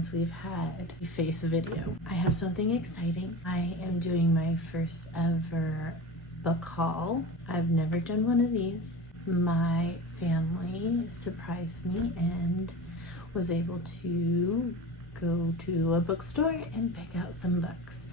since we've had a face video. I have something exciting. I am doing my first ever book haul. I've never done one of these. My family surprised me and was able to go to a bookstore and pick out some books.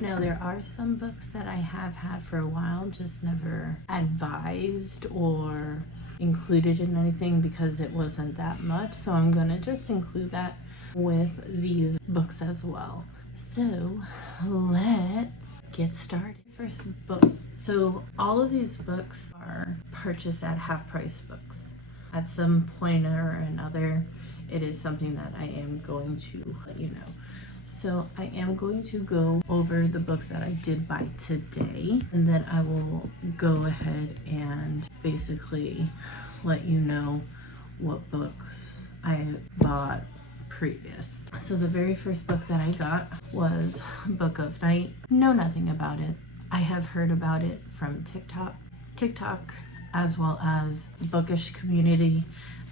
Now there are some books that I have had for a while, just never advised or included in anything because it wasn't that much. So I'm gonna just include that with these books as well. So let's get started. First book. So all of these books are purchased at Half Price Books. At some point or another, it is something that I am going to let you know. So I am going to go over the books that I did buy today, and then I will go ahead and basically let you know what books I bought previous. So the very first book that I got was Book of Night. Know nothing about it. I have heard about it from TikTok as well as bookish community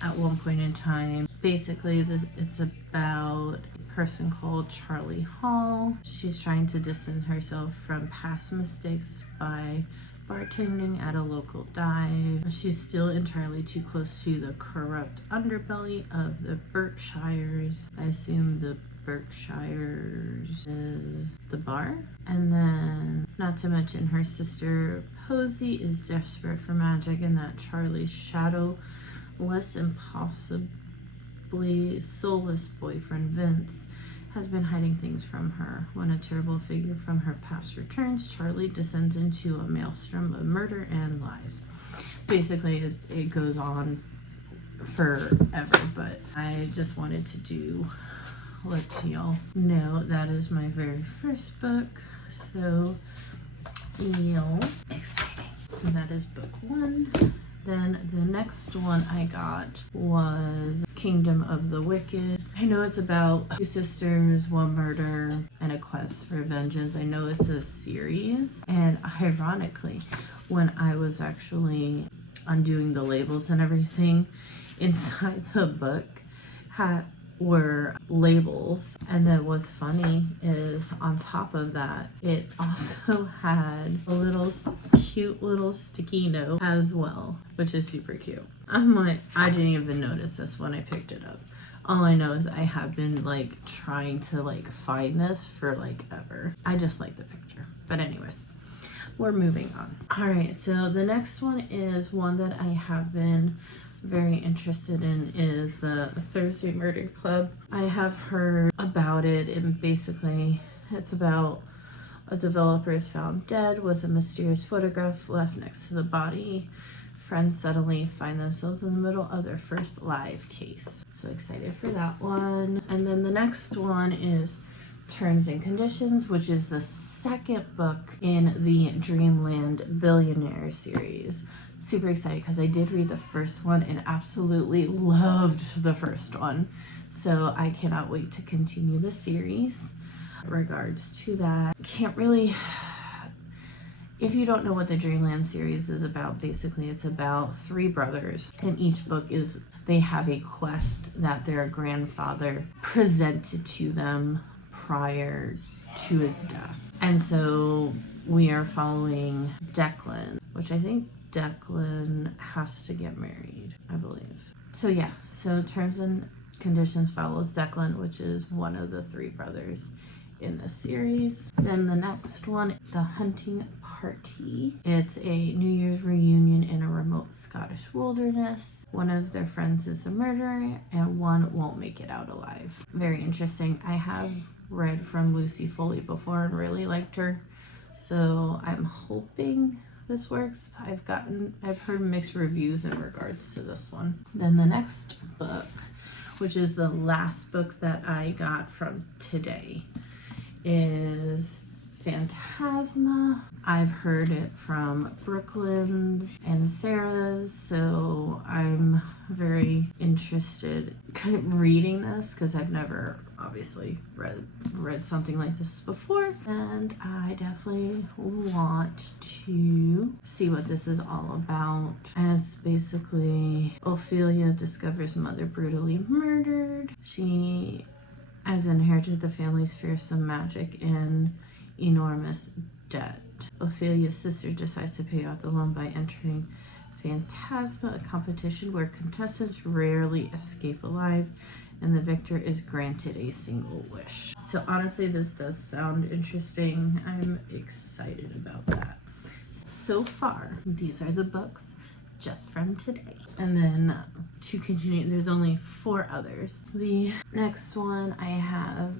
at one point in time. Basically, it's about a person called Charlie Hall. She's trying to distance herself from past mistakes by bartending at a local dive. She's still entirely too close to the corrupt underbelly of the Berkshires. I assume the Berkshires is the bar. And then, not to mention, her sister Posey is desperate for magic, and that Charlie's shadow less impossibly soulless boyfriend Vince has been hiding things from her. When a terrible figure from her past returns, Charlie descends into a maelstrom of murder and lies. Basically, it goes on forever, but I just wanted to let y'all know that is my very first book. So, exciting. So that is book one. Then the next one I got was Kingdom of the Wicked. I know it's about two sisters, one murder, and a quest for vengeance. I know it's a series. And ironically, when I was actually undoing the labels and everything, inside the book were labels. And then what's funny is on top of that, it also had a little cute little sticky note as well, which is super cute. I'm like, I didn't even notice this when I picked it up. All I know is I have been like trying to like find this for like ever. I just like the picture. But anyways, we're moving on. All right, so the next one is one that I have been very interested in, is the Thursday Murder Club. I have heard about it, and basically it's about a developer is found dead with a mysterious photograph left next to the body. Friends suddenly find themselves in the middle of their first live case. So excited for that one. And then the next one is Terms and Conditions, which is the second book in the Dreamland Billionaire series. Super excited because I did read the first one and absolutely loved the first one. So I cannot wait to continue the series. In regards to that, can't really, if you don't know what the Dreamland series is about, basically it's about three brothers, and each book is, they have a quest that their grandfather presented to them prior to his death. And so we are following Declan, which I think Declan has to get married, I believe. So yeah, so Terms and Conditions follows Declan, which is one of the three brothers in this series. Then the next one, The Hunting Party. It's a New Year's reunion in a remote Scottish wilderness. One of their friends is a murderer and one won't make it out alive. Very interesting. I have read from Lucy Foley before and really liked her, so I'm hoping this works. I've heard mixed reviews in regards to this one. Then the next book, which is the last book that I got from today, is Phantasma. I've heard it from Brooklyn's and Sarah's, so I'm very interested in reading this because I've never obviously read something like this before, and I definitely want to see what this is all about. As basically Ophelia discovers mother brutally murdered. has inherited the family's fearsome magic and enormous debt. Ophelia's sister decides to pay out the loan by entering Phantasma, a competition where contestants rarely escape alive, and the victor is granted a single wish. So honestly, this does sound interesting. I'm excited about that. So far, these are the books just from today. And then to continue, there's only 4 others. The next one I have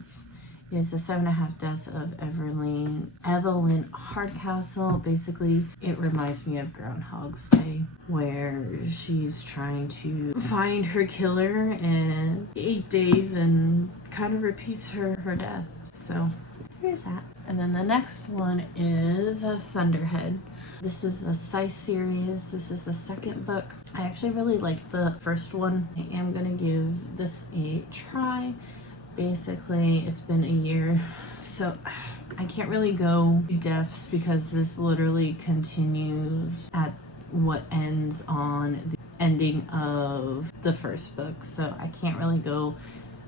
is the 7.5 Deaths of Evelyn Hardcastle. Basically, it reminds me of Groundhog's Day, where she's trying to find her killer in 8 days and kind of repeats her death. So here's that. And then the next one is a Thunderhead. This is the Size series. This is the 2nd book. I actually really like the first one. I am gonna give this a try. Basically, it's been a year, so I can't really go to depths because this literally continues at what ends on the ending of the first book. So I can't really go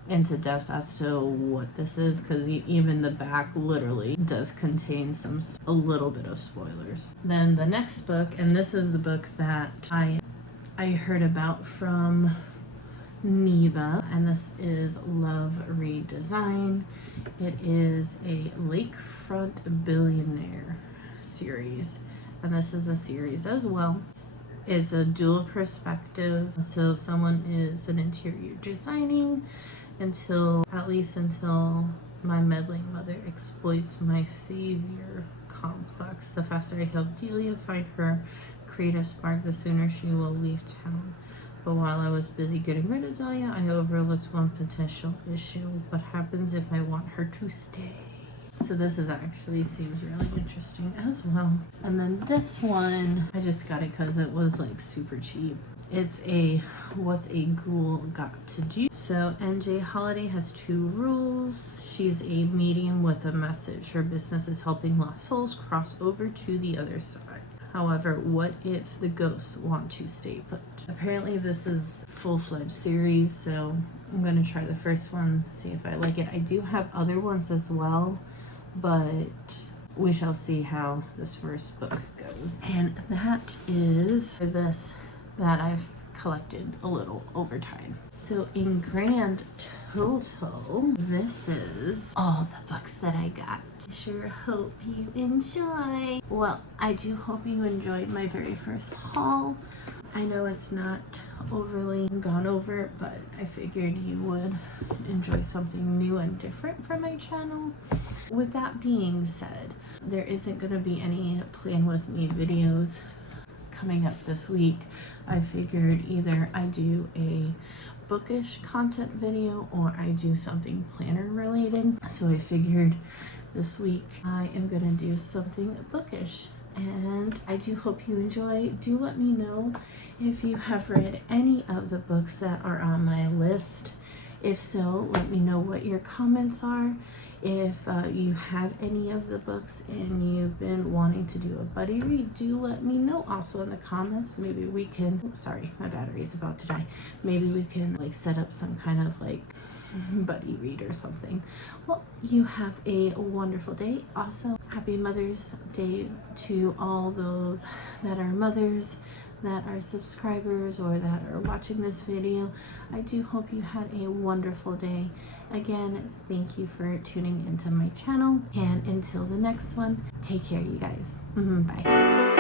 into depth as to what this is, because even the back literally does contain a little bit of spoilers. Then the next book, and this is the book that I heard about from Neva, and this is Love Redesign. It is a Lakefront Billionaire series, and this is a series as well. It's a dual perspective, so someone is an interior designing until my meddling mother exploits my savior complex. The faster I help Delia find her creative spark, the sooner she will leave town. But while I was busy getting rid of Delia, I overlooked one potential issue. What happens if I want her to stay? So this actually seems really interesting as well. And then this one, I just got it because it was like super cheap. It's a What's a Ghoul Got to Do? So MJ Holiday has 2 rules. She's a medium with a message. Her business is helping lost souls cross over to the other side. However, what if the ghosts want to stay put? Apparently this is full-fledged series, so I'm going to try the first one, see if I like it. I do have other ones as well, but we shall see how this first book goes. And that is this that I've collected a little over time. So in grand total, this is all the books that I got. Sure hope you enjoy. Well, I do hope you enjoyed my very first haul. I know it's not overly gone over, but I figured you would enjoy something new and different from my channel. With that being said, there isn't going to be any plan with me videos coming up this week. I figured either I do a bookish content video or I do something planner related. So I figured this week I am going to do something bookish. And I do hope you enjoy. Do let me know if you have read any of the books that are on my list. If so, let me know what your comments are. If you have any of the books and you've been wanting to do a buddy read, do let me know also in the comments. Maybe we can, sorry, my battery is about to die. Maybe we can like set up some kind of like buddy read or something. Well, you have a wonderful day. Also, happy Mother's Day to all those that are mothers, that are subscribers, or that are watching this video. I do hope you had a wonderful day. Again, thank you for tuning into my channel, and until the next one, take care, you guys. Bye.